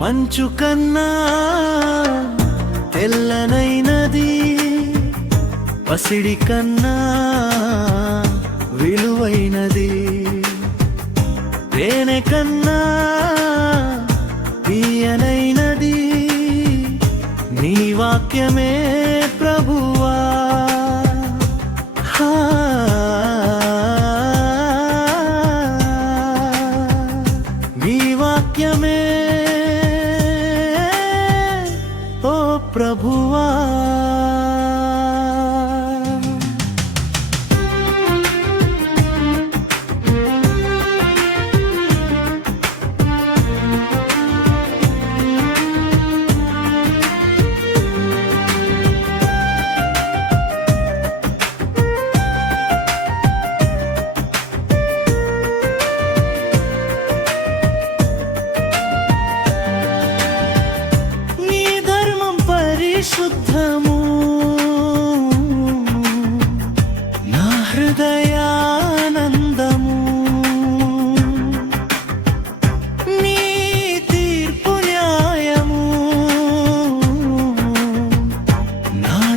మంచు కన్నా తెల్లనైనది పసిడి కన్నా విలువైనది తేనె కన్నా తీయనైనది నీ వాక్యమే ప్రభువా హా. ప్రభువా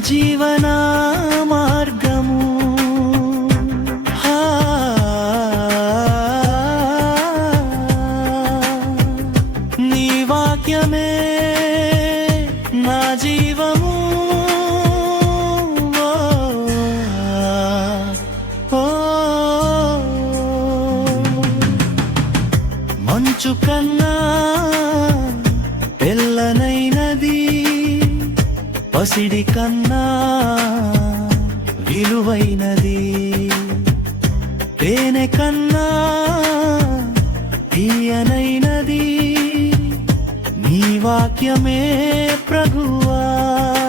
జీవన మార్గము. నీ వాక్యమే నా జీవము. మంచు కన్నా పసిడి కన్నా విలువైనది. తేనె కన్నా తీయనైనది. నీ వాక్యమే ప్రభువా.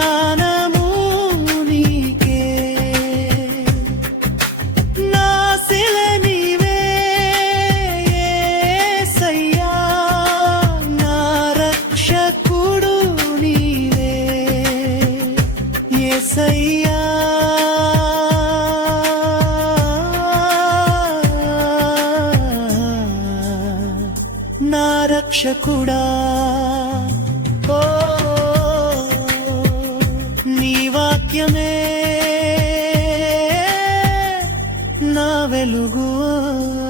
ధ్యానము నీకే. నా శిల నీవే యేసయ్యా నా రక్షకుడు నీవే యేసయ్యా నా రక్షకుడా. నా వెలుగు.